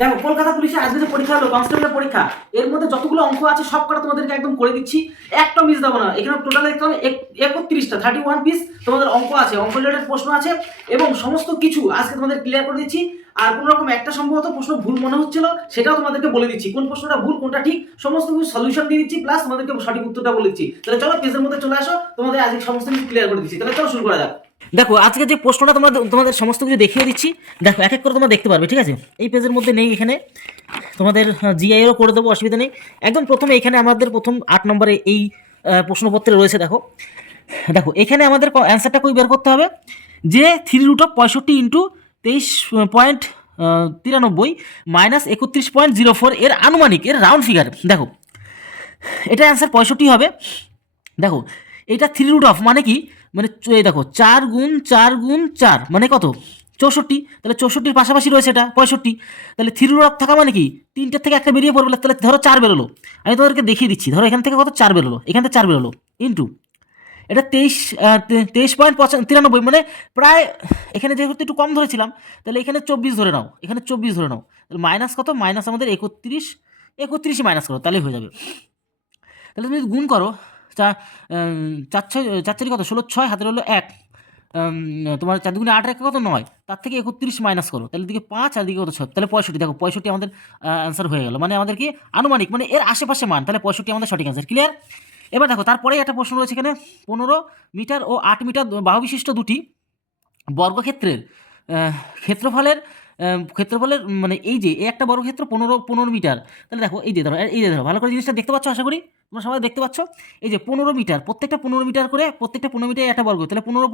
দেখো কলকাতা পুলিশে আজকে যে পরীক্ষা হলো কনস্টেবলের পরীক্ষা, এর মধ্যে যতগুলো অঙ্ক আছে সব কটা তোমাদেরকে একদম করে দিচ্ছি, একটা মিস দেবো না। এখানে টোটাল দেখতে হবে 31টা 31 পিস তোমাদের অঙ্ক আছে, অঙ্ক রিলেটেড প্রশ্ন আছে এবং সমস্ত কিছু আজকে তোমাদের ক্লিয়ার করে দিচ্ছি। আর কোনো রকম একটা সম্ভবত প্রশ্ন ভুল মনে হচ্ছিল, সেটাও তোমাদেরকে বলে দিচ্ছি, কোন প্রশ্নটা ভুল কোনটা ঠিক সমস্ত কিছু সলিউশন দিয়ে দিচ্ছি, প্লাস তোমাদেরকে সঠিক উত্তরটা বলে দিচ্ছি। তাহলে চলো পেজের মধ্যে চলে আসো, তোমাদের আজকে সমস্ত কিছু ক্লিয়ার করে দিচ্ছি। তাহলে চলো শুরু করা যাক। দেখো আজকে যে প্রশ্নটা তোমাদের সমস্ত কিছু দেখিয়ে দিচ্ছি, দেখো এক এক করে তোমরা দেখতে পারবে, ঠিক আছে? এই পেজের মধ্যে নেই, এখানে তোমাদের জিআইও করে দেবো, অসুবিধা নেই। একদম প্রথমে এখানে আমাদের প্রথম 8 নম্বরে এই প্রশ্নপত্রে রয়েছে। দেখো দেখো এখানে আমাদের অ্যান্সারটা কই বের করতে হবে, যে 3√65 ইন্টু 23.93 মাইনাস 31.04 এর আনুমানিক, এর রাউন্ড ফিগার। দেখো এটা অ্যান্সার 65 হবে। দেখো এটা 3√, মানে কি, মানে এই দেখো 4 গুণ 4 গুণ 4 মানে কত, 64। তাহলে 64-র পাশাপাশি রয়েছে এটা 65। তাহলে 3√, থাকা মানে কি, তিনটের থেকে একটা বেরিয়ে পড়বে, তাহলে ধরো 4 বেরোলো। আমি তোমাদেরকে দেখিয়ে দিচ্ছি, ধরো এখান থেকে কত 4 বেরোলো, এখান থেকে 4 বেরোলো ইন্টু এটা 23.93, মানে প্রায়, এখানে যেহেতু একটু কম ধরেছিলাম তাহলে এখানে 24 ধরে নাও, এখানে 24 ধরে নাও। তাহলে মাইনাস কত, মাইনাস আমাদের 31 মাইনাস করো, তাহলেই হয়ে যাবে। তাহলে তুমি গুণ করো, চার 4 কত, 16, 6 হাতের হলো 1, তোমার 4 দুগুণে 8, রেখে কত 9, তার থেকে 31 মাইনাস করো, তাহলে দিকে 5 আর দিকে কত 6, তাহলে 65। দেখো 65 আমাদের অ্যান্সার হয়ে গেল, মানে আমাদের কি আনুমানিক, মানে এর আশেপাশে মান, তাহলে 65 আমাদের সঠিক অ্যান্সার। ক্লিয়ার? এবার দেখো তারপরে একটা প্রশ্ন রয়েছে এখানে, 15 মিটার ও 8 মিটার বাহু বিশিষ্ট দুটি বর্গক্ষেত্রের ক্ষেত্রফলের ক্ষেত্রফলের মানে এই যে একটা বর্গক্ষেত্র 15 মিটার। তাহলে দেখো এই যে ধরো ভালো করে জিনিসটা দেখতে পাচ্ছ, আশা করি তোমরা সবাই দেখতে পাচ্ছ। এই যে 15 মিটার, প্রত্যেকটা 15 মিটার করে, প্রত্যেকটা 15 মিটার একটা বর্গ, তাহলে 15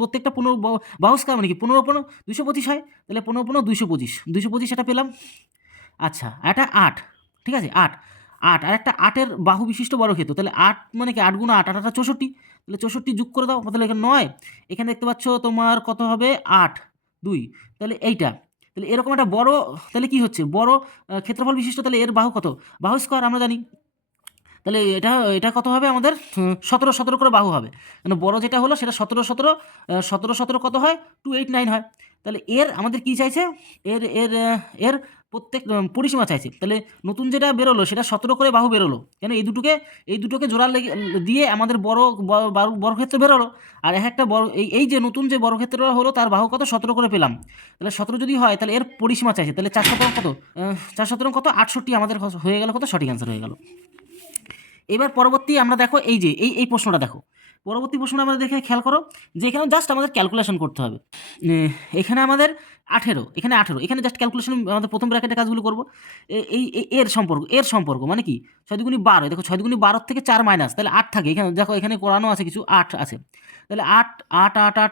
প্রত্যেকটা 15 বাহু স্কয়ার মানে কি 15 হয়, তাহলে 15 225 এটা পেলাম। আচ্ছা এটা 8, ঠিক আছে, 8 আর একটা 8-এর বাহু বিশিষ্ট বর্গক্ষেত্র, তাহলে 8 মানে কি 8 গুণ 8, 8 64, তাহলে 64 যোগ করে দাও, তাহলে এখানে 9, এখানে দেখতে পাচ্ছ তোমার কত হবে 8 2, তাহলে এইটা, তাহলে এরকম একটা বড়, তাহলে কি হচ্ছে বড় ক্ষেত্রফল বিশিষ্ট, তাহলে এর বাহু কত, বাহু স্কয়ার আমরা জানি, তাহলে এটা এটা কত হবে আমাদের 17 করে বাহু হবে, মানে বড় যেটা হলো সেটা 17 কত হয় 289 হয়। তাহলে এর আমাদের কি চাইছে, এর এর এর প্রত্যেক পরিসীমা চাইছে। তাহলে নতুন যেটা বেরোলো সেটা 17 করে বাহু বেরোলো, কেন এই দুটোকে জোড়া দিয়ে আমাদের বর্গক্ষেত্র বেরোলো। আর একটা বড় এই যে নতুন যে বর্গক্ষেত্রটা হলো তার বাহু কত 17 করে পেলাম। তাহলে 17 যদি হয় তাহলে এর পরিসীমা চাইছে, তাহলে 4 কত 4 কত 68 আমাদের হয়ে গেল, কত সঠিক অ্যান্সার হয়ে গেল। এবার পরবর্তী আমরা দেখো এই যে এই প্রশ্নটা দেখো, পরবর্তী প্রশ্নটা আমরা দেখে খেয়াল করো, যে এখানে জাস্ট আমাদের ক্যালকুলেশন করতে হবে। এখানে আমাদের 18, এখানে জাস্ট ক্যালকুলেশন, আমাদের প্রথম ব্র্যাকেটে কাজগুলো করবো। এর সম্পর্ক মানে কি 6 দুগুণি 12, দেখো 6 দুগুণি 12 থেকে 4 মাইনাস, তাহলে 8 থাকে, এখানে দেখো এখানে করানো আছে কিছু 8 আছে, তাহলে 8,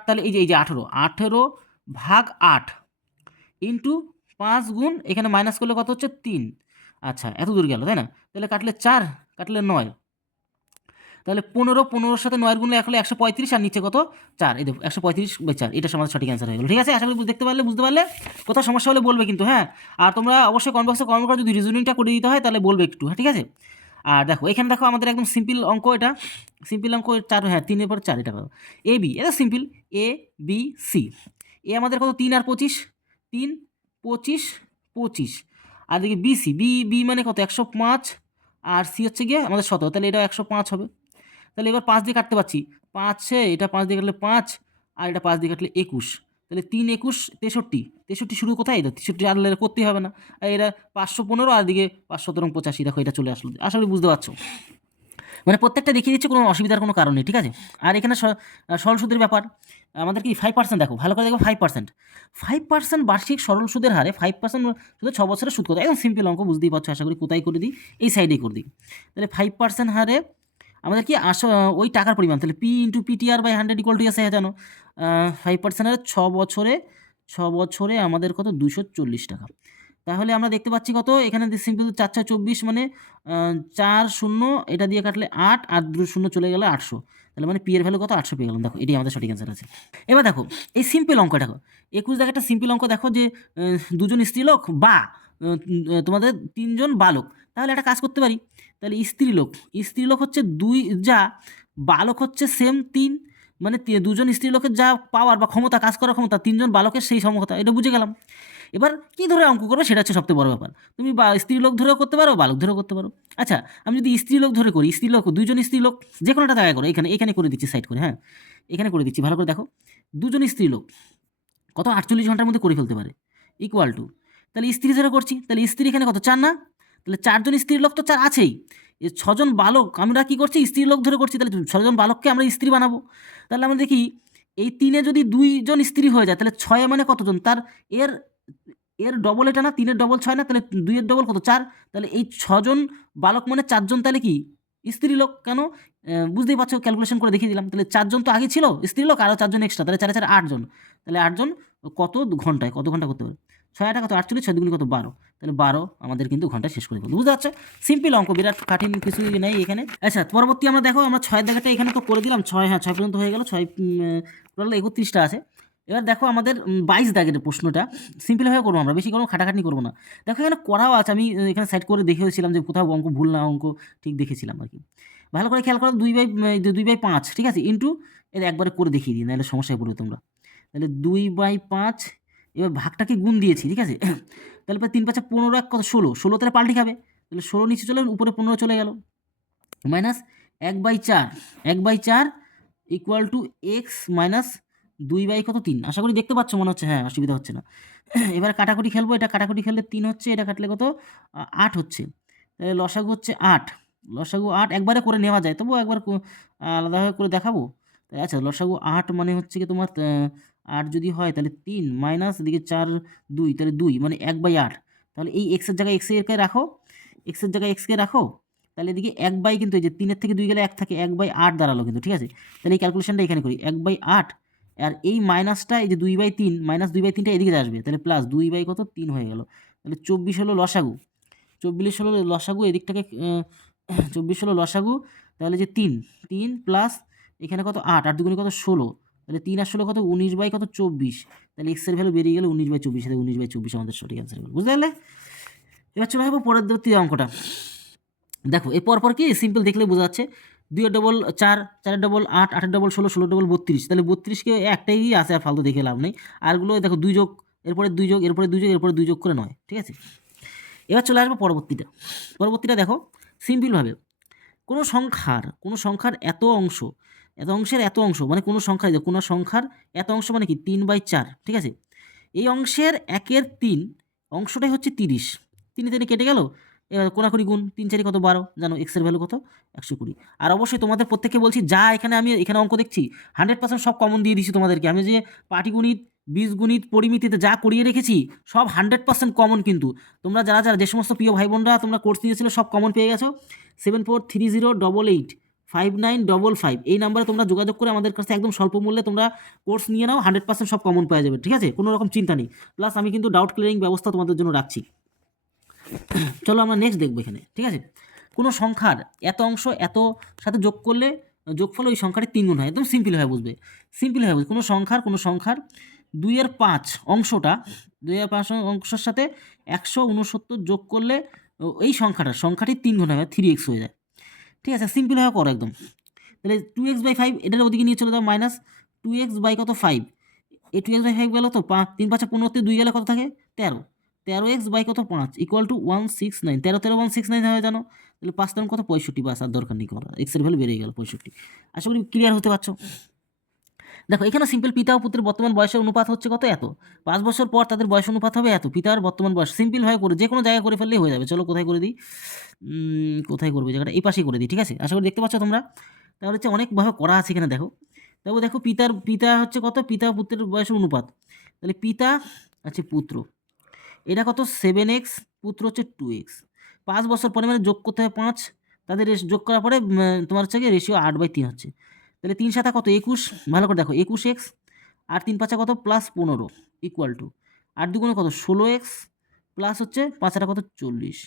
তাহলে এই যে 18 ভাগ 8 ইন্টু 5 গুণ, এখানে মাইনাস করলে কত হচ্ছে 3। আচ্ছা এত দূর গেল তাই না, তাহলে কাটলে 4, কাটলে 9, তাহলে 15-15-র সাথে 9 গুণলে হলে 135, আর নিচে কত 4, এই দেখো 135/4, এটা আমাদের সঠিক অ্যান্সার হয়ে গেল। ঠিক আছে, আশা করি বুঝতে পারলে কোথাও সমস্যা হলে বলবে কিন্তু, হ্যাঁ। আর তোমরা অবশ্যই কমেন্ট বক্সে কমেন্ট করে যদি রিজনিংটা করে দিতে হয় তাহলে বলবে একটু, হ্যাঁ ঠিক আছে। আর দেখো এখানে দেখো আমাদের একদম সিম্পল অঙ্ক, এটা সিম্পল অঙ্ক 4, হ্যাঁ 3-এর পর 4, এটা এ বি, এটা সিম্পল এ বি সি। এ আমাদের কত 3 আর 25, 3 25 25, আর দেখি বিসি, বি মানে কত 105, আর সি হচ্ছে গিয়ে আমাদের 17, তাহলে এটা 105 হবে। তাহলে এবার 5 দিয়ে কাটতে পারছি, 5 এটা 5 দিয়ে কাটলে 5, আর এটা 5 দিয়ে কাটলে 21, তাহলে 3 21 63 শুরু কোথায়, এটা 63 আর করতেই হবে না, আর এটা 515, আর দিকে 517 দেখো এটা চলে আসলো। আশা করি বুঝতে পারছো, মানে প্রত্যেকটা দেখিয়ে দিচ্ছে, কোনো অসুবিধার কোনো কারণ নেই, ঠিক আছে। আর এখানে সরল সুদের ব্যাপার আমাদের কি 5%, দেখো ভালো করে দেখো 5% বার্ষিক সরল সুদের হারে 5% সুদে 6 বছরের সুদ কত, একদম সিম্পল অঙ্ক, বুঝতেই পারছো আশা করি। কোথায় করে দিই, এই সাইডেই করে দিই। তাহলে 5% হারে আমাদের কি ওই টাকার পরিমাণ, তাহলে P into PTR by 100 equal to আছে, হ্যাঁ জানো। 5% হারে 6 বছরে আমাদের কত 240 টাকা। তাহলে আমরা দেখতে পাচ্ছি কত, এখানে সিম্পল 4×4 = মানে 4 শূন্য, এটা দিয়ে কাটলে 8, আর 2 শূন্য চলে গেলে 800, তাহলে মানে পি এর ভ্যালু কত 800 পেয়ে গেলাম। দেখো এটাই আমাদের সঠিক অ্যান্সার আছে। এবার দেখো এই সিম্পল অঙ্ক, দেখো 21 দেখো একটা সিম্পল অঙ্ক, দেখো যে 2জন স্ত্রীলোক বা তোমাদের 3জন বালক, তাহলে একটা কাজ করতে পারি, তাহলে স্ত্রীলোক হচ্ছে 2, যা বালক হচ্ছে সেম 3, মানে 2জন স্ত্রীলোকের যা পাওয়ার বা ক্ষমতা, কাজ করার ক্ষমতা, 3জন বালকের সেই সমতা, এটা বুঝে গেলাম। এবার কী ধরে অঙ্ক করবে সেটা হচ্ছে সবথেকে বড় ব্যাপার। তুমি বা স্ত্রীলোক ধরেও করতে পারো, বালক ধরেও করতে পারো। আচ্ছা, আমি যদি স্ত্রীলোক ধরে করি, স্ত্রীলোক দুইজন স্ত্রীলোক যে কোনো একটা জায়গায় করো, এখানে করে দিচ্ছি সাইড করে, হ্যাঁ এখানে করে দিচ্ছি, ভালো করে দেখো। দুজন স্ত্রীলোক কত 48 ঘন্টার মধ্যে করে ফেলতে পারে, ইকুয়াল টু, তাহলে স্ত্রী ধরে করছি, তাহলে স্ত্রী এখানে কত 4 না, তাহলে 4জন স্ত্রীলোক তো 4 আছেই, 6জন বালক আমরা কি করছি স্ত্রীলোক ধরে করছি, তাহলে 6জন বালককে আমরা স্ত্রী বানাবো। তাহলে আমরা দেখি এই 3-এ যদি 2জন স্ত্রী হয়ে যায় তাহলে 6 মানে কতজন, তার এর এর ডবল এটা না, 3-এর ডবল 6 না, তাহলে 2-এর ডবল কত 4, তাহলে এই 6জন বালক মানে 4জন, তাহলে কি স্ত্রীলোক, কেন বুঝতেই পারছো, ক্যালকুলেশন করে দেখিয়ে দিলাম। তাহলে 4জন তো আগে ছিল স্ত্রীলোক, আরও 4জন এক্সট্রা, তাহলে 4 4 8জন, তাহলে 8জন কত ঘন্টায়, কত ঘন্টা করতে পারে, 6 8 কত 48, 6 দুগুণে কত 12, তাহলে 12 আমাদের কিন্তু ঘন্টা শেষ করে ফেলবো। বুঝতে পারছো, সিম্পল অঙ্ক, বিরাট কঠিন কিছুই নেই এখানে। আচ্ছা, পরবর্তী আমরা দেখো, আমরা 6 জায়গাটা এখানে তো করে দিলাম, 6 হ্যাঁ 6 পর্যন্ত হয়ে গেল, 6 টোটাল 31টা আছে। এবার দেখো আমাদের 22 দাগের প্রশ্নটা সিম্পলভাবে করবো, আমরা বেশি কোনো খাটাখাটনি করবো না। দেখো এখানে করাও আছে, আমি এখানে সাইড করে দেখেছিলাম যে কোথাও অঙ্ক ভুল না অঙ্ক ঠিক দেখেছিলাম আর কি। ভালো করে খেয়াল করো, 2/5 ঠিক আছে, ইন্টু এর একবারে করে দেখিয়ে দিই, নাহলে সমস্যায় পড়বে তোমরা। তাহলে 2/5, এবার ভাগটাকে গুণ দিয়েছি, ঠিক আছে। তাহলে 3 5 15, এক কত 16, 16 তাহলে পাল্টি খাবে, তাহলে 16 নিচে চলে উপরে 15 চলে গেল, minus 1/4, 1/4 equal to x minus 2/3। আশা করি দেখতে পাচ্ছ মনে হচ্ছে, হ্যাঁ অসুবিধা হচ্ছে না। এবার কাটাকুটি খেলবো, এটা কাটাকুটি খেললে 3 হচ্ছে, এটা কাটলে কত 8 হচ্ছে, তাহলে লসাগু হচ্ছে 8, লসাগু 8 একবারে করে নেওয়া যায়, তবুও একবার আলাদাভাবে করে দেখাবো। আচ্ছা, লসাগু 8 মানে হচ্ছে কি তোমার 8 যদি হয় তাহলে 3 মাইনাস এদিকে 4 2, তাহলে 2 মানে 1/8, তাহলে এই এক্সের জায়গায় এক্সকে রাখো, এক্সের জায়গায় এক্সকে রাখো, তাহলে এদিকে 1 কিন্তু এই যে 3-এর থেকে 2 গেলে 1 থাকে, 1/8 দাঁড়ালো কিন্তু, ঠিক আছে। তাহলে এই ক্যালকুলেশনটা এখানে করি, 1/8, আর এই মাইনাসটা এই যে 2/3 মাইনাস 2/3টা এদিকে আসবে, তাহলে প্লাস 2/3 হয়ে গেল, তাহলে 24 হলো লসাগু, 24 হলো লসাগু, এদিকটাকে 24 হলো লসাগু, তাহলে যে 3 প্লাস এখানে কত 8, 8 দুগুণে কত 16, তাহলে 3 আর 16 কত 19/24, তাহলে এক্সের ভ্যালু বেরিয়ে গেল 19/24, তাহলে 19/24 আমাদের সঠিক অ্যান্সার হলো। বুঝতে পারলে? এবার চলে যাবো পরবর্তী অঙ্কটা। দেখো এই পরপর কি সিম্পল দেখলে বোঝা যাচ্ছে, 2-এর ডবল 4, 4-এর ডবল 8, 8-এর ডবল 16, 16-এর ডবল 32, তাহলে 32কে একটাই আছে, আর ফালতু দেখে লাভ নেই, আরগুলো দেখো 2 যোগ, এরপরে 2 যোগ, এরপরে 2 যোগ, এরপরে 2 যোগ করে 9, ঠিক আছে। এবার চলে আসবো পরবর্তীটা দেখো সিম্পলভাবে, কোনো সংখ্যার এত অংশের এত অংশ মানে কোনো সংখ্যার এত অংশ মানে কি 3/4, ঠিক আছে। এই অংশের 1/3 অংশটাই হচ্ছে 30, 3 কেটে গেল, এবার কোনাকুনি গুণ, 3 4 কত 12, জানো এক্সের ভ্যালু কত 120। আর অবশ্যই তোমাদের প্রত্যেককে বলছি, যা আমি এখানে অঙ্ক দেখছি 100% সব কমন দিয়ে দিচ্ছি তোমাদেরকে, আমি যে পাটিগণিত, বীজগণিত, পরিমিতিতে যা করিয়ে রেখেছি সব 100% কমন, কিন্তু তোমরা যারা যে সমস্ত প্রিয় ভাই বোনরা তোমরা কোর্স নিয়েছিল সব কমন পেয়ে গেছো। 7430885955 এই নাম্বারে তোমরা যোগাযোগ করে আমাদের কাছে একদম স্বল্প মূল্যে তোমরা কোর্স নিয়ে নাও, 100% সব কমন পাওয়া যাবে, ঠিক আছে, কোনো রকম চিন্তা নেই। প্লাস আমি কিন্তু ডাউট ক্লিয়ারিং ব্যবস্থা তোমাদের জন্য রাখছি। চলো আমরা নেক্সট দেখবো এখানে, ঠিক আছে। কোনো সংখ্যার এত অংশ এত সাথে যোগ করলে যোগফল ওই সংখ্যাটি 3 গুণ হয়, একদম সিম্পলভাবে বুঝবে। কোনো সংখ্যার 2/5 অংশটা 2/5 অংশের সাথে 169 যোগ করলে এই সংখ্যাটি 3 গুণ হয়, 3x হয়ে যায়, ঠিক আছে। সিম্পলভাবে করো একদম, তাহলে 2x/5 এটার ওদিকে নিয়ে চলে যাও, মাইনাস 2x/ কত 5, এই 2x/5 গেল তো 3 5 15 2 গেলে কত থাকে 13, 13x/ কত 5 ইকুয়াল টু 169, 13 13 169 হয়ে জানো, তাহলে 5 3 কত 65, বাস আর দরকার নেই করা, এক্সের ভ্যালু বেরিয়ে গেল 65। আশা করি ক্লিয়ার হতে পারছো। দেখো এখানে সিম্পল পিতা ও পুত্রের বর্তমান বয়সের অনুপাত হচ্ছে কত এত, 5 বছর পর তাদের বয়স অনুপাত হবে এত, পিতার বর্তমান বয়স, সিম্পলভাবে করে যে কোনো জায়গায় করে ফেললেই হয়ে যাবে। চলো কোথায় করে দিই, কোথায় করবে জায়গাটা, এই পাশেই করে দিই, ঠিক আছে। আশা করি দেখতে পাচ্ছ তোমরা, তাহলে হচ্ছে অনেকভাবে করা আছে এখানে। দেখো পিতা হচ্ছে কত, পিতা পুত্রের বয়সের অনুপাত, তাহলে পিতা আছে পুত্র, এটা কত 7x, পুত্র হচ্ছে 2x, 5 বছর পরে মানে যোগ করতে হবে 5, তাদের যোগ করার পরে তোমার হচ্ছে গিয়ে রেশিও 8/3 হচ্ছে, তাহলে 3 7 কত 21, ভালো করে দেখো 21x, আর 3 5 কত প্লাস 15 ইকুয়াল টু 8 2 কত 16x, প্লাস হচ্ছে 5 কত 40,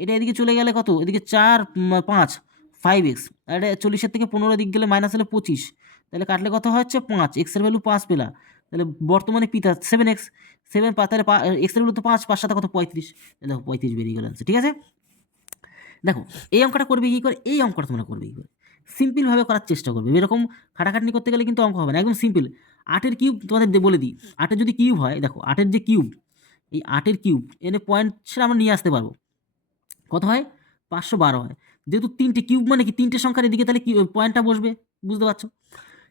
এটা এদিকে চলে গেলে কত, এদিকে 4 5 5x, আর এটা 40-এর থেকে 15 দিক গেলে মাইনাস হলে 25, তাহলে কাটলে কত হচ্ছে 5, এক্সের ভ্যালু 5 পেলা, তাহলে বর্তমানে পিতা 7x, 7 তাহলে এক্সের ভ্যালু তো 5 5 7 কত 35, দেখো 35 বেরিয়ে গেল, ঠিক আছে। দেখো এই অঙ্কটা করবে কী করে, এই অঙ্কটা তোমরা করবে কী করে, সিম্পলভাবে করার চেষ্টা করবে, এরকম খাটাখাটনি করতে গেলে কিন্তু অঙ্ক হবে না, একদম সিম্পল। 8-এর কিউব তোমাদের বলে দিই, 8-এর যদি কিউব হয়, দেখো 8-এর যে কিউব এই 8-এর কিউব এনে পয়েন্ট সেটা আমরা নিয়ে আসতে পারবো। কত হয়? 512 হয়। যেহেতু 3টে কিউব মানে কি 3টে সংখ্যার এদিকে, তাহলে কি পয়েন্টটা বসবে, বুঝতে পারছো?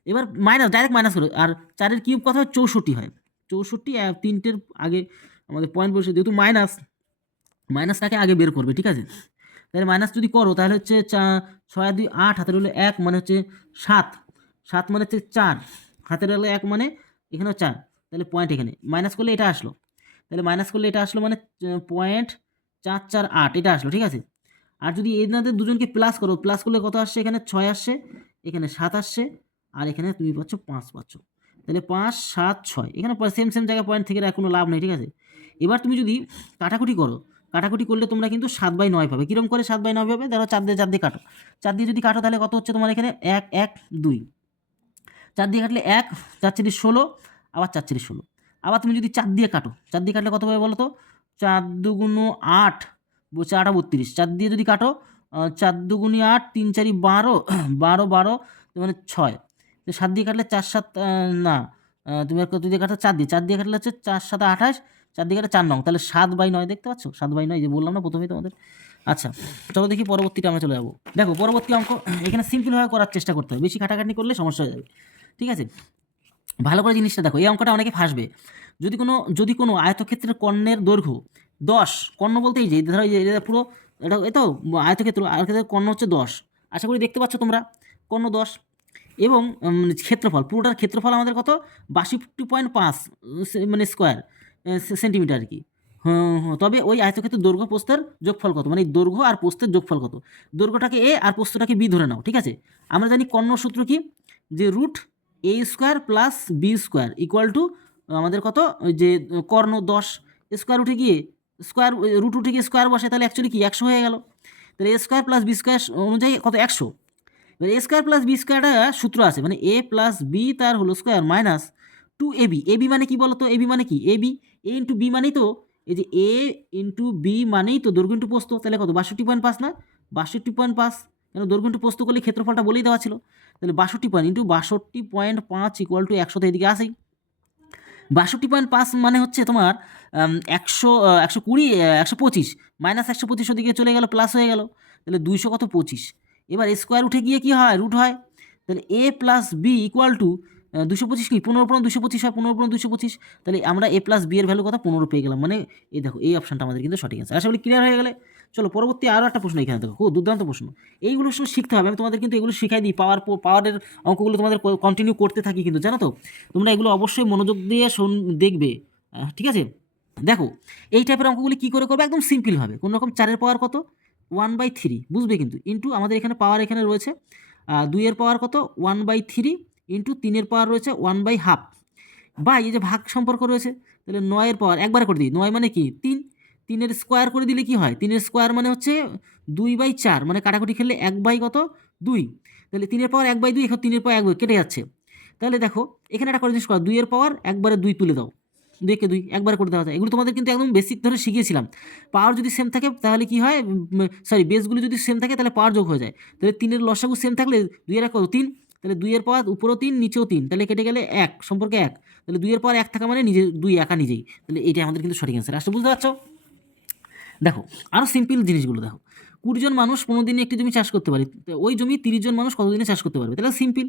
এবার মাইনাস, ডাইরেক্ট মাইনাস করো। আর 4-এর কিউব কত হয়? 64 হয়। 64 3টের আগে আমাদের পয়েন্ট বসে, যেহেতু মাইনাসটাকে আগে বের করবে, ঠিক আছে? তাহলে মাইনাস যদি করো তাহলে হচ্ছে 6 আর 2 8, হাতের হলো 1 মানে হচ্ছে 7, 7 মানে হচ্ছে 4, হাতের হলো 1 মানে এখানেও 4, তাহলে পয়েন্ট এখানে মাইনাস করলে এটা আসলো, তাহলে মাইনাস করলে এটা আসলো মানে 0.448 এটা আসলো, ঠিক আছে? আর যদি এনাদের দুজনকে প্লাস করো, প্লাস করলে কত আসছে? এখানে 6 আসছে, এখানে 7 আসছে, আর এখানে তুমি পাচ্ছ 5 পাচ্ছ। তাহলে 5 7 6 এখানে সেম সেম জায়গায় পয়েন্ট থেকে কোনো লাভ নেই, ঠিক আছে? এবার তুমি যদি কাটাকুটি করো, কাটাকুটি করলে তোমরা কিন্তু 7/9 পাবে। কিরকম করে 7/9 পাবে? ধরো 4 দিয়ে কাটো, 4 দিয়ে যদি কাটো তাহলে কত হচ্ছে তোমার এখানে? 1 1 2, 4 দিয়ে কাটলে 1, 4 4 16, আবার 4 4 16। আবার তুমি যদি 4 দিয়ে কাটো, 4 দিয়ে কাটলে কত পাবে বলো তো? 4 2 8, 4 32, 4 দিয়ে যদি কাটো 4 2 8, 3 4 12, 12 12 মানে 6, তো 7 দিয়ে কাটলে 4 7 না, তুমি আর কত দিয়ে কাটো? 4 দিয়ে, 4 দিয়ে কাটলে হচ্ছে 4 7 28, 4 দিয়ে কাটলে 4 9, তাহলে 7/9 দেখতে পাচ্ছ? 7/9 যে বললাম না প্রথমেই তোমাদের। আচ্ছা, চলো দেখি পরবর্তীটা আমরা চলে যাবো। দেখো পরবর্তী অঙ্ক, এখানে সিম্পলভাবে করার চেষ্টা করতে হবে, বেশি খাটাখাটনি করলে সমস্যা হয়ে যাবে, ঠিক আছে? ভালো করে জিনিসটা দেখো, এই অঙ্কটা অনেকে ফাঁসবে। যদি কোনো আয়তক্ষেত্রের কর্ণের দৈর্ঘ্য 10, কর্ণ বলতে এই যে ধরো এই যে এটা পুরো, এটা এই তো আয়তক্ষেত্রের কর্ণ হচ্ছে 10, আশা করি দেখতে পাচ্ছ তোমরা, কর্ণ 10, এবং ক্ষেত্রফল, পুরোটার ক্ষেত্রফল আমাদের কত? 62.5 মানে স্কোয়ার সেন্টিমিটার আর কি। তবে ওই আয়তক্ষেত্রের দৈর্ঘ্য প্রস্থের যোগফল কত? মানে দৈর্ঘ্য আর প্রস্থের যোগফল কত? দৈর্ঘ্যটাকে এ আর প্রস্থটাকে বি ধরে নাও, ঠিক আছে? আমরা জানি কর্ণ সূত্র কি, যে √a² plus b² equal to আমাদের কত? ওই যে কর্ণ 10, স্কোয়ার উঠে গিয়ে স্কোয়ার, রুট উঠে গিয়ে স্কোয়ার বসে, তাহলে অ্যাকচুয়ালি কি 100 হয়ে গেল। তাহলে a² প্লাস b² অনুযায়ী কত? 100। এবার a² প্লাস b²টা সূত্র আছে, মানে a প্লাস বি তার whole square minus 2ab। AB মানে কি বলতো? এবি মানে কি? এবি, এ ইন্টু বি মানেই তো, এই যে এ ইন্টু বি মানেই তো দৈর্ঘ্য ইন্টু প্রস্থ, তাহলে কত? 62.5 না? 62.5, কেন দৈর্ঘ্য ইন্টু প্রস্থ করলে ক্ষেত্রফলটা বলেই দেওয়া ছিল। তাহলে 62 পয়েন্ট ইন্টু 62.5 ইকুয়াল টু 100, তো এদিকে আসেই 62.5 মানে হচ্ছে তোমার 100, 120, 125, মাইনাস 125 ওদিকে চলে গেল, প্লাস হয়ে গেল, তাহলে 200 কত? 25। এবার স্কোয়ার উঠে গিয়ে কি হয়? রুট হয়। তাহলে এ প্লাস বি ইকুয়াল টু 225, কি 15 225 হয়, 15 225, তাহলে আমরা এ প্লাস বি এর ভ্যালু কত? 15 পেয়ে গেলাম। মানে এই দেখো, এই অপশনটা আমাদের কিন্তু সঠিক আছে। আশা করি ক্লিয়ার হয়ে গেলে। চলো পরবর্তী আরও একটা প্রশ্ন এখানে দেখো, খুব দুর্দান্ত প্রশ্ন। এইগুলো শুধু শিখতে হবে, আমি তোমাদের কিন্তু এগুলো শিখাই দিই, পাওয়ারের অঙ্কগুলো তোমাদের কন্টিনিউ করতে থাকি কিন্তু, জানো তো? তোমরা এগুলো অবশ্যই মনোযোগ দিয়ে দেখবে, ঠিক আছে? দেখো এই টাইপের অঙ্কগুলি কী করে করবে? একদম সিম্পলভাবে, কোনো রকম 4-এর পাওয়ার কত? 1/3 বুঝবে কিন্তু, ইন্টু আমাদের এখানে পাওয়ার এখানে রয়েছে 2-এর পাওয়ার কত? 1/3, ইন্টু 3-এর পাওয়ার রয়েছে 1/2, বা এই যে ভাগ সম্পর্ক রয়েছে, তাহলে 9-এর পাওয়ার একবারে করে দিই, 9 মানে কি 3, 3-এর স্কোয়ার করে দিলে কি হয়? 3-এর স্কোয়ার মানে হচ্ছে 2/4, মানে কাটাকুটি খেললে 1/কত? 2, তাহলে 3-এর পাওয়ার 1/2, এখন 3-এর পাওয়ার 1 কেটে যাচ্ছে। তাহলে দেখো এখানে একটা করে জিনিস করা, 2-এর পাওয়ার একবারে 2 তুলে দাও, 2 2 একবার করে দেওয়া যায়। এগুলো তোমাদের কিন্তু একদম বেসিক ধরে শিখিয়েছিলাম। পাওয়ার যদি সেম থাকে তাহলে কি হয়? সরি, বেসগুলো যদি সেম থাকে তাহলে পাওয়ার যোগ হয়ে যায়। তাহলে 3-এর লসাগু সেম থাকলে 2-এর কত? 3, তাহলে 2-এর পাওয়ার উপরেও 3 নিচেও 3, তাহলে কেটে গেলে 1, সম্পর্কে 1, তাহলে 2-এর পাওয়ার 1 থাকা মানে নিজে 2 একা নিজেই, তাহলে এইটাই আমাদের কিন্তু সঠিক অ্যান্সার আসলে, বুঝতে পারছো? দেখো আরও সিম্পল জিনিসগুলো দেখো, 20 জন মানুষ 15 দিনে একটি জমি চাষ করতে পারে, ওই জমি 30 জন মানুষ কত দিনে চাষ করতে পারবে? তাহলে সিম্পল,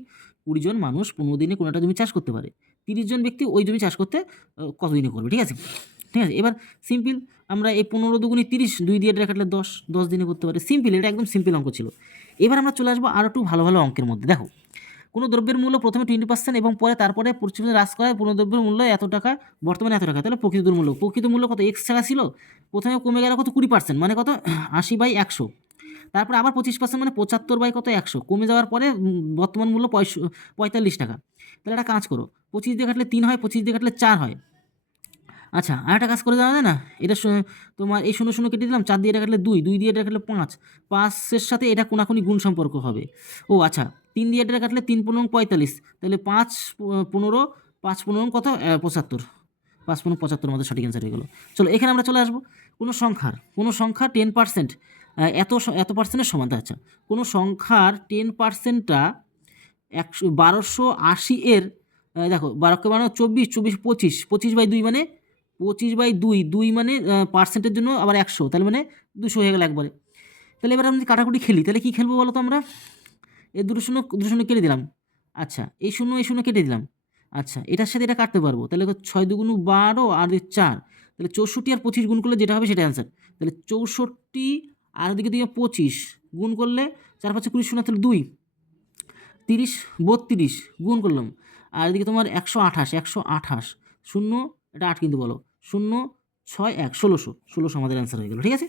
20 জন মানুষ 15 দিনে কোনো একটা জমি চাষ করতে পারে, 30 জন ব্যক্তি ওই জমি চাষ করতে কত দিনে করবে, ঠিক আছে? ঠিক আছে, এবার সিম্পল, আমরা এই 15 দুগুণে 30, 2 দিয়ে এটা কাটলে 10, 10 দিনে করতে পারে। সিম্পল, এটা একদম সিম্পল অঙ্ক ছিল। এবার আমরা চলে আসবো আরও একটু ভালো ভালো অঙ্কের মধ্যে। দেখো কোনো দ্রব্যের মূল্য প্রথমে 20% এবং তারপরে 25% হ্রাস করায় কোনো দ্রব্যের মূল্য এত টাকা, বর্তমানে এত টাকা, তাহলে প্রকৃত মূল্য কত? x টাকা ছিল, প্রথমে কমে গেল কত? 20%, মানে কত? 80/100, তারপর আবার 25% মানে 75/100, কমে যাওয়ার পরে বর্তমান মূল্য 45 টাকা। তাহলে একটা কাজ করো, 25 দিয়ে কাটলে 3 হয়, 25 দিয়ে কাটলে 4 হয়। আচ্ছা, আরেকটা কাজ করে দেওয়া যায় না? এটা তোমার এই 0 0 কেটে দিলাম, 4 দিয়ে এটা কাটলে 2, 2 দিয়ে এটা কাটলে 5, 5-এর সাথে এটা কোনাকুনি গুণ সম্পর্ক হবে। ও আচ্ছা, 3 দিয়ে এটা কাটলে 3 15 45, তাহলে 5 15, 5 15 কত? 75, 5 15 75 আমাদের সঠিক অ্যান্সার হয়ে গেলো। চলো এখানে আমরা চলে আসবো, কোনো সংখ্যার 10% এত পার্সেন্টের সমান। আচ্ছা, কোনো সংখ্যার 10%টা 1280 এর, দেখো 12 কে বানানো 24, 24 25, 25/2 মানে 25/2, 2 মানে পার্সেন্টের জন্য আবার 100, তাহলে মানে 200 হয়ে গেল একবারে। তাহলে এবার আমি কাটাকুটি খেলি, তাহলে কী খেলবো বলো তো আমরা? এই দুটো শূন্য কেটে দিলাম। আচ্ছা, এই শূন্য কেটে দিলাম। আচ্ছা, এটার সাথে এটা কাটতে পারবো, তাহলে 6 দুগুণ 12 আর 4, তাহলে 64 আর 25 গুণ করলে যেটা হবে সেটা অ্যান্সার। তাহলে 64 আর ওদিকে দিয়ে 25 গুণ করলে 4 5 20 শূন্য, তাহলে 2 30 32 গুণ করলাম, আর এদিকে তোমার 128 শূন্য, এটা 8 কিন্তু বলো, 0 6 1 1600 আমাদের অ্যান্সার হয়ে গেল। ঠিক আছে,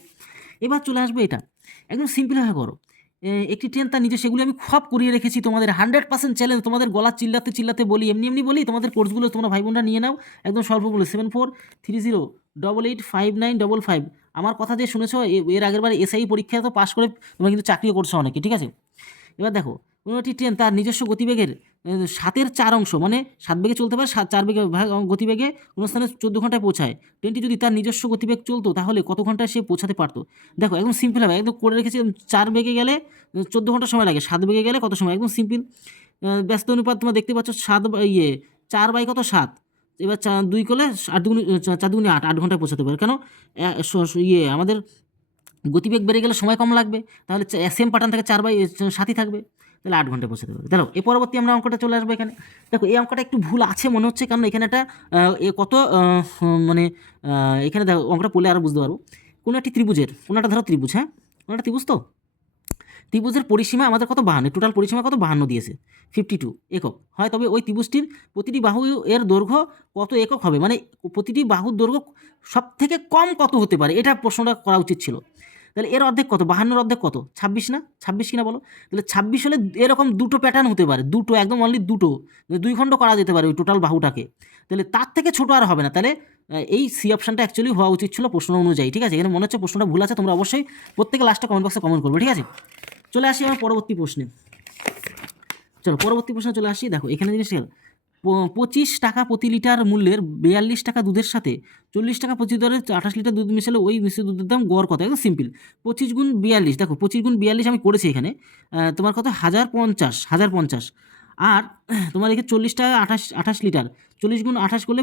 এবার চলে আসবে এটা, একদম সিম্পলভাবে করো। একটি ট্রেন তার নিজে, সেগুলি আমি সব করিয়ে রেখেছি তোমাদের 100% চ্যালেঞ্জ, তোমাদের গলা চিল্লাতে চিল্লাতে বলি, এমনি বলি, তোমাদের কোর্সগুলো তোমরা ভাই বোনরা নিয়ে নাও, একদম স্বল্প বলে 7430889555। আমার কথা যে শুনেছো, এর আগের বার এসআই পরীক্ষায় তো পাশ করে তোমরা কিন্তু চাকরিও করছো অনেকে। ঠিক আছে, এবার দেখো, কোনো একটি ট্রেন তার নিজস্ব গতিবেগের 7-এর 4 অংশ, মানে 7 বেগে চলতে পারে, 4 বেগে গতিবেগে কোনো স্থানে 14 ঘন্টায় পৌঁছায়। ট্রেনটি যদি তার নিজস্ব গতিবেগ চলতো তাহলে কত ঘন্টায় সে পৌঁছাতে পারতো? দেখো, একদম সিম্পল হবে, একদম করে রেখেছি। 4 বেগে গেলে 14 ঘন্টা সময় লাগে, 7 বেগে গেলে কত সময়? একদম সিম্পল। ব্যস্ত অনুপাত তোমরা দেখতে পাচ্ছ, 4 বাই কত 7, এবার 2 করলে 8 দুগুণে 4 দুগুণে 8 ঘন্টায় পৌঁছাতে পারে। কেন? আমাদের গতিবেগ বেড়ে গেলে সময় কম লাগবে, তাহলে সেম প্যাটার্ন থেকে 4/7ই থাকবে, তাহলে 8 ঘন্টায় পৌঁছাতে পারবে। দেখো, এ পরবর্তী আমরা অঙ্কটা চলে আসবো এখানে। দেখো, এই অঙ্কটা একটু ভুল আছে মনে হচ্ছে, কারণ এখানে একটা মানে এখানে দেখো, অঙ্কটা পড়লে আরও বুঝতে পারবো। কোনো একটি ত্রিভুজের, কোনোটা ধরো ত্রিভুজ, হ্যাঁ, কোনোটা ত্রিভুজ, তো ত্রিভুজের পরিসীমা আমাদের কত? 52, টোটাল পরিসীমা কত? 52 দিয়েছে, 52 একক হয়, তবে ওই ত্রিভুজটির প্রতিটি বাহু এর দৈর্ঘ্য কত একক হবে, মানে প্রতিটি বাহুর দৈর্ঘ্য সব থেকে কম কত হতে পারে, এটা প্রশ্নটা করা উচিত ছিল। তাহলে এর অর্ধেক কত? 52-এর অর্ধেক কত? 26 না? 26 কিনা বলো? তাহলে 26 হলে এরকম দুটো প্যাটার্ন হতে পারে, দুটো, একদম অনলি দুটো, 2 খণ্ড করা যেতে পারে ওই টোটাল বাহুটাকে, তাহলে তার থেকে ছোট আর হবে না। তাহলে এই সি অপশানটা অ্যাকচুয়ালি হওয়া উচিত ছিল প্রশ্ন অনুযায়ী। ঠিক আছে, এখানে মনে হচ্ছে প্রশ্নটা ভুল আছে, তোমরা অবশ্যই প্রত্যেকে লাস্টে কমেন্ট বক্সে কমেন্ট করবে। ঠিক আছে, চলে আসি আমার পরবর্তী প্রশ্নে। চলো পরবর্তী প্রশ্নে চলে আসি। দেখো, এখানে জিনিস 25 টাকা প্রতি লিটার মূল্যের 42 টাকা দুধের সাথে 40 টাকা প্রতি দরে 28 লিটার দুধ মেশালে ওই মিশ্রিত দুধের দাম গড় কত? একদম সিম্পল, 25 গুণ 42। দেখো, 25 গুণ 42 আমি করেছি এখানে, তোমার কত? 1050। আর তোমার এখানে 40 টাকা 28 লিটার, 40 গুণ 28 করলে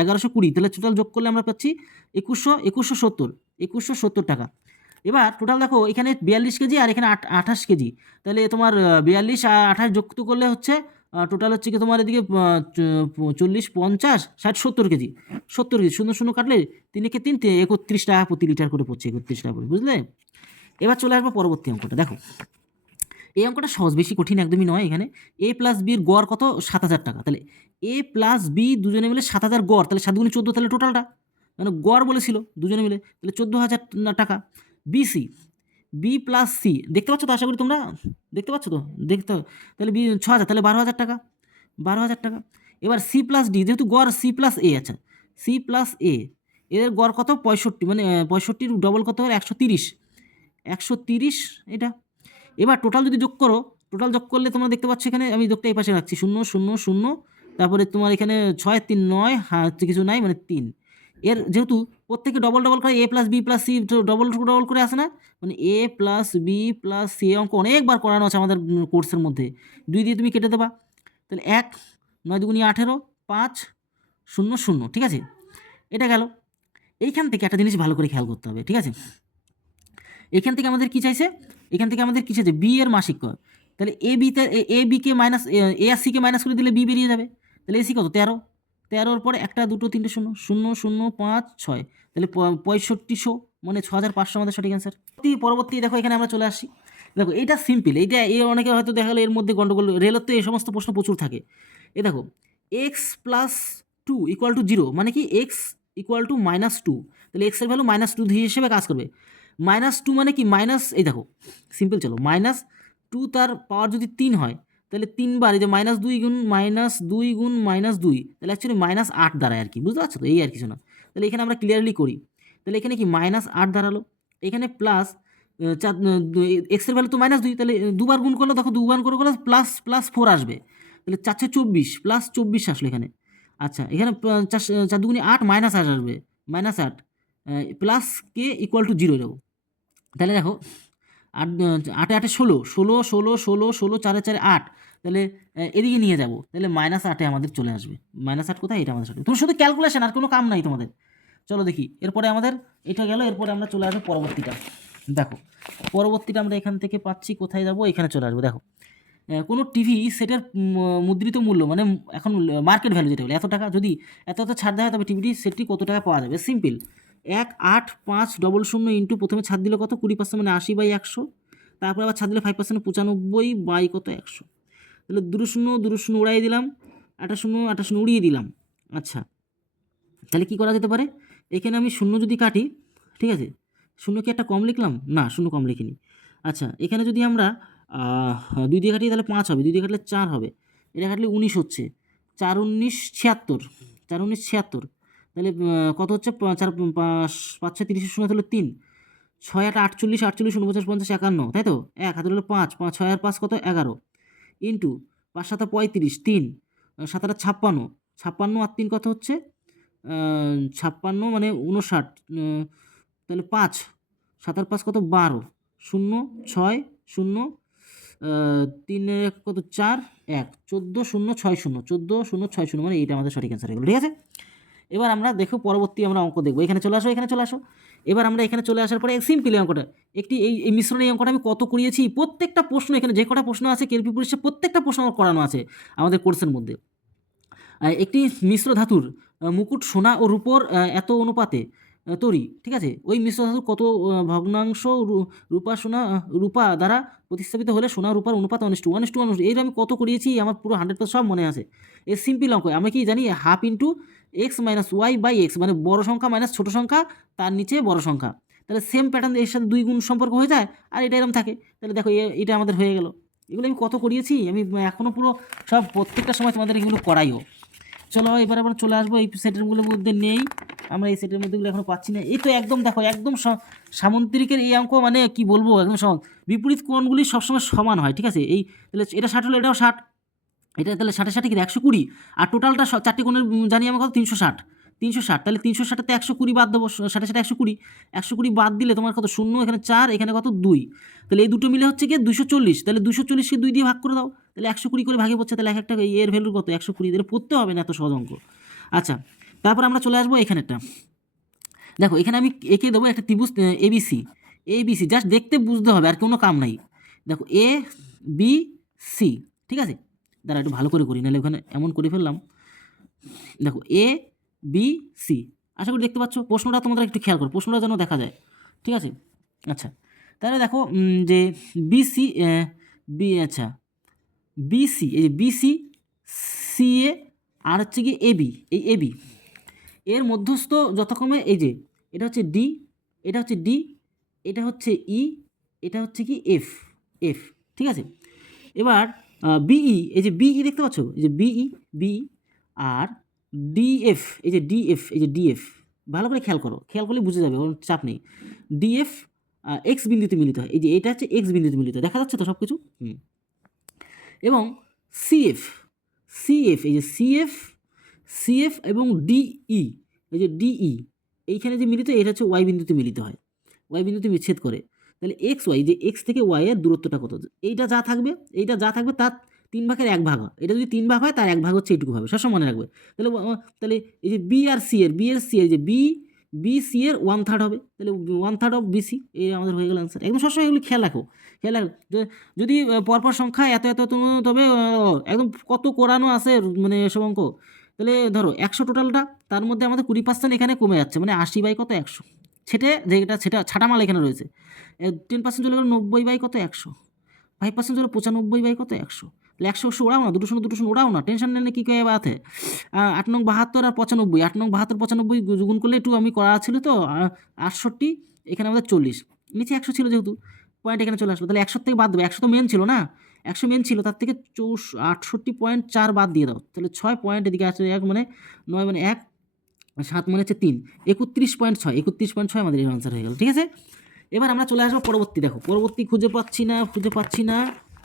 1120, তাহলে টোটাল যোগ করলে আমরা পাচ্ছি 2170 টাকা। এবার টোটাল দেখো, এখানে 42 কেজি আর এখানে 28 কেজি, তাহলে তোমার 42 আর 28 যুক্ত করলে হচ্ছে টোটাল হচ্ছে কি তোমার এদিকে 40 50 60 70 কেজি, 70 কেজি, শূন্য শূন্য কাটলে 3 কে 3 31 টাকা প্রতি লিটার করে পড়ছে, 31 টাকা করে, বুঝলে? এবার চলে আসবো পরবর্তী অঙ্কটা। দেখো, এই অঙ্কটা সহজ, বেশি কঠিন একদমই নয়। এখানে এ প্লাস বির গড় কত? 7000 টাকা। তাহলে এ প্লাস বি দুজনে মিলে 7000 গড়, তাহলে 7 গুণে 14, তাহলে টোটালটা মানে গড় বলেছিল দুজনে মিলে, তাহলে 14000 টাকা। বিসি, বি প্লাস সি দেখতে পাচ্ছ তো, আশা করি তোমরা দেখতে পাচ্ছ তো, দেখতে, তাহলে বি 6000, তাহলে 12000 টাকা, 12000 টাকা। এবার সি প্লাস ডি, যেহেতু গড় সি প্লাস এ, আচ্ছা, সি প্লাস এ এর গড় কত? 65, মানে 65-র ডবল কত হলে 130 এটা। এবার টোটাল যদি যোগ করো, টোটাল যোগ করলে তোমরা দেখতে পাচ্ছ, এখানে আমি যোগটা এই পাশে রাখছি, 0 0 0, তারপরে তোমার এখানে 6 3 9, হ্যাঁ কিছু নাই, মানে 3। এর যেহেতু প্রত্যেকে ডবল করে A plus B plus C double করে আসে না, মানে A plus B plus C, অঙ্ক অনেকবার করানো আছে আমাদের কোর্সের মধ্যে। 2 দিয়ে তুমি কেটে দেবা, তাহলে 1 9 দুগুণি 18 5 0 0। ঠিক আছে, এটা গেল। এইখান থেকে একটা জিনিস ভালো করে খেয়াল করতে হবে। ঠিক আছে, এখান থেকে আমাদের কি চাইছে? এখান থেকে আমাদের কি চাইছে? বি এর মাসিক কর, তাহলে এ বিকে মাইনাস এ আর সিকে মাইনাস করে দিলে বি বেরিয়ে যাবে, তাহলে এসি কত? 13, 13-র পরে 1 2 3 0 0 0 5 6, তাহলে 6500, মানে 6500 আমাদের সঠিক অ্যান্সার। পরবর্তী দেখো, এখানে আমরা চলে আসি। দেখো, এইটা সিম্পল, এইটা অনেকে হয়তো দেখা গেলো এর মধ্যে গন্ডগোল, রেলের তো এই সমস্ত প্রশ্ন প্রচুর থাকে। এ দেখো, x প্লাস 2 ইকুয়াল টু 0, মানে কি x ইকুয়াল টু -2, তাহলে x এর ভ্যালু -2 হিসেবে কাজ করবে। -2 মানে কি? মাইনাস, এই দেখো সিম্পল, চলো, -2 তার পাওয়ার যদি 3 হয়, তাহলে 3 বার, এই যে -2 গুণ -2 গুণ -2, তাহলে অ্যাকচুয়ালি -8 দাঁড়ায় আর কি, বুঝতে পারছো তো? এই আর কিছু না। তাহলে এখানে আমরা ক্লিয়ারলি করি, তাহলে এখানে কি -8 দাঁড়ালো, এখানে প্লাস এক্সের ভ্যালু তো -2, তাহলে দুবার গুণ করলে, দেখো দুবার করে করলে +4 আসবে, তাহলে 4 24 +24 আসলো এখানে। আচ্ছা, এখানে 4 দুগুণে 8, -8 আসবে, -8 প্লাস কে ইকুয়াল টু 0 যাবো। তাহলে দেখো, 8 8 8 16 16 16 16 16 4 4 8, তাহলে এদিকে নিয়ে যাব, তাহলে -8 আমাদের চলে আসবে। -8 কোথায়? এটা আমাদের সাথে, তুমি শুধু ক্যালকুলেশন, আর কোনো কাম নাই তোমাদের। চলো দেখি, এরপরে আমাদের এটা গেল, এরপরে আমরা চলে আসবো পরবর্তীটা। দেখো পরবর্তীটা আমরা এখান থেকে পাচ্ছি, কোথায় যাব, এখানে চলে আসবো। দেখো কোনো টিভি সেটের মুদ্রিত মূল্য মানে এখন মার্কেট ভ্যালু যেটা বলে এত টাকা, যদি এত এত ছাড় দেওয়া হয় তবে টিভিটি সেটটি কত টাকা পাওয়া যাবে। সিম্পল, 1,8,5,00 ইন্টু প্রথমে ছাড় দিলে কত 20% মানে 80/100, তারপরে আবার ছাড় দিলে 5% 95 বাই কত 100, তাহলে 2 শূন্য উড়াই দিলাম, 8 শূন্য উড়িয়ে দিলাম। আচ্ছা তাহলে কী করা যেতে পারে, এখানে আমি শূন্য যদি কাটি, ঠিক আছে, শূন্য কি একটা কম লিখলাম, না শূন্য কম লিখিনি। আচ্ছা এখানে যদি আমরা 2 দিয়ে কাটি তাহলে 5 হবে, 2 দিয়ে কাটলে 4 হবে, এটা কাটলে 19 হচ্ছে, 4×19=76, 4×19=76, তাহলে কত হচ্ছে 4×5=5 30 শূন্য হলো 3, 6×8=48, 48 49 50 51, তাই তো, 1 হাতে হলো 5, 5 6 আর 5 কত 11, ইন্টু 5×7=35, 3 7×8=56, 56 আর 3 কত হচ্ছে 56 মানে 59, তাহলে 5 7 আর 5 কত 12, 0 6 0 3 কত 4 1 14,060, 14,060 মানে এইটা আমাদের সঠিক অ্যান্সার এগুলো, ঠিক আছে। এবার আমরা দেখো পরবর্তী আমরা অঙ্ক দেখবো, এখানে চলে আসো, এখানে চলে আসো। এবার আমরা এখানে চলে আসার পরে সিম্পল এই অঙ্কটা, একটি এই মিশ্রণ এই অঙ্কটা আমি কত করিয়েছি, প্রত্যেকটা প্রশ্ন এখানে যে কটা প্রশ্ন আছে কেলপি পরিষের প্রত্যেকটা প্রশ্ন আমার করানো আছে আমাদের কোর্সের মধ্যে। একটি মিশ্র ধাতুর মুকুট সোনা ও রূপোর এত অনুপাতে তৈরি, ঠিক আছে, ওই মিশ্র ধাতুর কত ভগ্নাংশ রূপা দ্বারা প্রতিস্থাপিত হলে সোনা রূপার অনুপাত 1:1, এই আমি কত করিয়েছি আমার পুরো 100% সব মনে আছে। এই সিম্পল অঙ্ক আমরা কি জানি, half into x minus y by x, মানে বড় সংখ্যা মাইনাস ছোটো সংখ্যা তার নিচে বড় সংখ্যা, তাহলে সেম প্যাটার্ন এর সাথে 2 গুণ সম্পর্ক হয়ে যায়, আর এটা এরকম থাকে, তাহলে দেখো এটা আমাদের হয়ে গেল। এগুলো আমি কত করিয়েছি, আমি এখনও পুরো সব প্রত্যেকটা সময় তোমাদের এগুলো করাইও। চলো এবার আমরা চলে আসবো, এই সেটেরগুলোর মধ্যে নেই, আমরা এই সেটের মধ্যেগুলো এখনো পাচ্ছি না। এই তো একদম দেখো একদম সামুদ্রিকের এই অঙ্ক, মানে কি বলবো একদম বিপরীত কোণগুলি সবসময় সমান হয়, ঠিক আছে। এই তাহলে এটা 60 হলো, এটাও 60, এটা তাহলে 60 কি 120, আর টোটালটা 4টি কোণের জানি আমরা কত 360, 360, তাহলে 360তে 120 বাদ দেবো, 60 120, 120 বাদ দিলে তোমার কত 0, এখানে 4, এখানে কত 2, তাহলে এই দুটো মিলে হচ্ছে কি 240, তাহলে 240কে 2 দিয়ে ভাগ করে দাও, তাহলে 120 করে ভাগে পড়ছে, তাহলে একটা এর ভ্যালু কত 120, তাহলে পড়তে হবে না এত সহজ অঙ্ক। আচ্ছা তারপর আমরা চলে আসবো এখানেরটা, দেখো এখানে আমি এঁকে দেবো একটা ত্রিভুজ এবিসি, এবিসি জাস্ট দেখতে বুঝতে হবে আর কোনো কাম নাই। দেখো এ বি সি, ঠিক আছে, দাঁড়া একটু ভালো করে করি, নাহলে ওখানে এমন করে ফেললাম। দেখো এ বি সি, আশা করি দেখতে পাচ্ছ, প্রশ্নটা তোমাদের একটু খেয়াল করো, প্রশ্নটা যেন দেখা যায়, ঠিক আছে। আচ্ছা তাহলে দেখো যে বিসি আচ্ছা বিসি, এই যে বিসি সি এ আর হচ্ছে কি এবি, এই এবি এর মধ্যস্থ যথাক্রমে এই যে এটা হচ্ছে ডি, এটা হচ্ছে ডি, এটা হচ্ছে ই, এটা হচ্ছে কি এফ, এফ, ঠিক আছে। এবার বিই, এই যে বিই দেখতে পাচ্ছ, এই যে বিই আর ডিএফ, এই যে ডিএফ, এই যে ডিএফ ভালো করে খেয়াল করো, খেয়াল করলে বুঝে যাবে, কোনো চাপ নেই। ডিএফ এক্স বিন্দুতে মিলিত হয়, এই যে এটা হচ্ছে এক্স বিন্দুতে মিলিত হয়, দেখা যাচ্ছে তো সব কিছু। এবং সিএফ, সিএফ এই যে সিএফ, সিএফ এবং ডিই, এই যে ডিই এইখানে যে মিলিত, এটা হচ্ছে ওয়াই বিন্দুতে মিলিত হয়, ওয়াই বিন্দুতে ছেদ করে, তাহলে এক্স ওয়াই, যে এক্স থেকে ওয়াই এর দূরত্বটা কত, এইটা যা থাকবে, এইটা যা থাকবে তার 3/1 হয়, এটা যদি 3 ভাগ হয় তার 1 ভাগ হচ্ছে এইটুকু হবে, সবসময় মনে রাখবে। তাহলে তাহলে এই যে বি আর সি এর, বি এর সি এর, যে বি সি এর 1/3 হবে, তাহলে 1/3 অফ বিসি, এই আমাদের হয়ে গেল অ্যান্সার। একদম সবসময় এগুলি খেয়াল রাখো, খেয়াল রাখো, যদি পরপর সংখ্যা এত এত তবে একদম কত কোরানো আছে মানে এসব অঙ্ক, তাহলে ধরো 100 টোটালটা, তার মধ্যে আমাদের 20% এখানে কমে যাচ্ছে, মানে 80 বাই কত 100, ছেটে যেটা সেটা ছাটা মাল এখানে রয়েছে, 10% চলে গেল 90 বাই কত 100, 5% চলে 95 বাই কত 100, তাহলে 100 ওড়াও না, দুটো শূন্য ওড়াও না, টেনশন নেই কি কয়ে বাতে 8 নং 72 আর 95, 8 নং 72 95 গুণ করলে একটু আমি করা ছিল তো 68, এখানে আমাদের 40, নিচে 100 ছিল যেহেতু পয়েন্ট এখানে চলে আসলো, তাহলে 100 থেকে বাদ দেবে, 100 তো মেন ছিল না, 100 মেন ছিল, তার থেকে 68.4 বাদ দিয়ে দাও, তাহলে 6 পয়েন্ট এদিকে আসলে 1 মানে 9 মানে 1, 7 মানে হচ্ছে 3, 31.6, 31.6 আমাদের এর আনসার হয়ে গেল, ঠিক আছে। এবার আমরা চলে আসবো পরবর্তী, দেখো পরবর্তী খুঁজে পাচ্ছি না,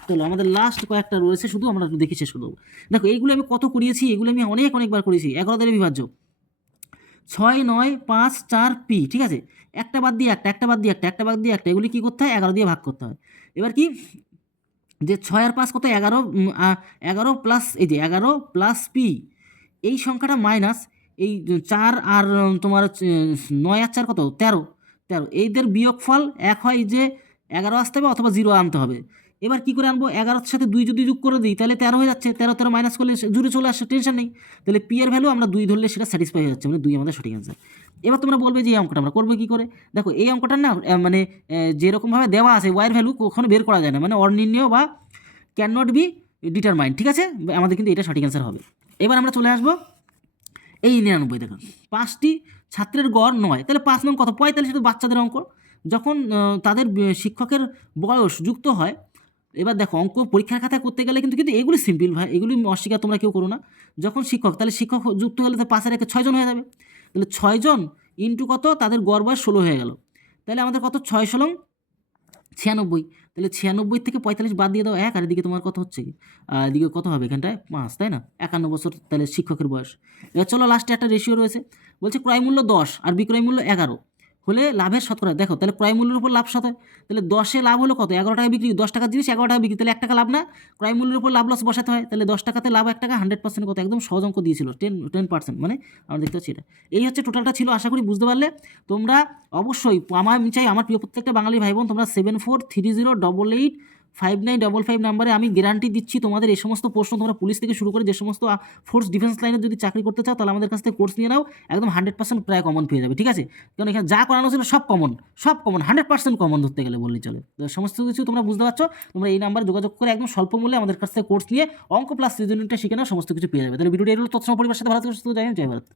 চলো আমাদের লাস্ট কয়েকটা রয়েছে শুধু, আমরা দেখি শেষ করে দেবো। দেখো এইগুলো আমি কত করিয়েছি, এগুলো আমি অনেকবার করেছি, 11 দ্বারা বিভাজ্য, 6 9 5 4 পি, ঠিক আছে, একটা বাদ দিয়ে একটা বাদ দিয়ে একটা বাদ দিয়ে একটা, এগুলি কী করতে হয় 11 দিয়ে ভাগ করতে হয়। এবার কি যে 6 আর 5 কত 11, 11 প্লাস এই যে 11 প্লাস পি, এই সংখ্যাটা মাইনাস এই 4 আর তোমার 9 আর 4 কত 13, এইদের বিয়োগফল এক হয় যে 11 আসতে হবে অথবা 0 আনতে হবে। এবার কি করে আনবো, 11-র সাথে 2 যদি যোগ করে দিই তাহলে 13 হয়ে যাচ্ছে, 13 মাইনাস করলে জুড়ে চলে আসছে, টেনশন নেই। তাহলে পি এর ভ্যালু আমরা 2 ধরলে সেটা স্যাটিসফাই হয়ে যাচ্ছে, মানে 2 আমাদের সঠিক অ্যান্সার। এবার তোমরা বলবে যে এই অঙ্কটা আমরা করবো কী করে। দেখো এই অঙ্কটা না মানে যেরকমভাবে দেওয়া আছে ওয়াইয়ের ভ্যালু কখনো বের করা যায় না, মানে অনির্ণেয় বা ক্যান নট বি ডিটারমাইন্ড, ঠিক আছে। আমাদের কিন্তু এটা সঠিক অ্যান্সার হবে। এবার আমরা চলে আসবো এই 99, দেখুন 5টি ছাত্রের গড় 9, তাহলে 5 নং কত 45, তো বাচ্চাদের অঙ্ক। যখন তাদের শিক্ষকের বয়স যুক্ত হয়, এবার দেখো অঙ্ক পরীক্ষার খাতায় করতে গেলে কিন্তু কিন্তু এগুলি সিম্পল ভাই, এগুলি অস্বীকার তোমরা কেউ করো না। যখন শিক্ষক, তাহলে শিক্ষক যুক্ত হলে তো 5 আর 1 6 জন হয়ে যাবে, তাহলে 6 জন ইন্টু কত, তাদের গড় বয়স 16 হয়ে গেল, তাহলে আমাদের কত 6 ষোলং 96, তাহলে 96 থেকে 45 বাদ দিয়ে দাও 1, আর এদিকে তোমার কত হচ্ছে কি, এদিকে কত হবে এখানটায় 5, তাই না, 51 বছর তাহলে শিক্ষকের বয়স। এবার চলো লাস্টে একটা রেশিও রয়েছে, বলছে ক্রয় মূল্য 10 আর বিক্রয় মূল্য 11 হলে লাভের শতকরা, দেখো তাহলে ক্রয় মূল্যের উপর লাভ শত, তাহলে 10-এ লাভ হলো কত 11 টাকা বিক্রি, 10 টাকার জিনিস 11 টাকা বিক্রি, তাহলে 1 টাকা লাভ না, ক্রয় মূল্যের উপর লাভ লস বসাতে হয়, তাহলে 10 টাকাতে লাভ 1 টাকা, 100% কত, একদম সহজ অঙ্ক দিয়েছিল 10%, মানে আমরা দেখতে পাচ্ছি এটা। এই হচ্ছে টোটালটা ছিল, আশা করি বুঝতে পারলে। তোমরা অবশ্যই আমি চাই আমার প্রিয় প্রত্যেকটা বাঙালি ভাই বোন তোমরা 7430885955 নাম্বারে আমি গ্যারান্টি দিচ্ছি তোমাদের এই সমস্ত প্রশ্ন, তোমরা পুলিশ থেকে শুরু করে যে সমস্ত ফোর্স ডিফেন্স লাইনে যদি চাকরি করতে চাও তাহলে আমাদের কাছ থেকে কোর্স নিয়ে নাও, একদম 100% প্রায় কমন পেয়ে যাবে, ঠিক আছে। কারণ এখানে যা করানো ছিল সব কমন 100% কমন ধরতে গেলে বললেই চলে। তো সমস্ত কিছু তোমরা বুঝতে পারছো, তোমরা এই নাম্বারে যোগাযোগ করে একদম স্বল্প মূল্যে আমাদের কাছ থেকে কোর্স নিয়ে অঙ্ক প্লাস রিজনিংটা শিখে নাও, সমস্ত কিছু পেয়ে যাবে। তাহলে ভিডিওটা এগুলো তৎসম পরিবার সাথে ভালো থেকে সুস্থ, জয় হিন্দ, জয় ভারত।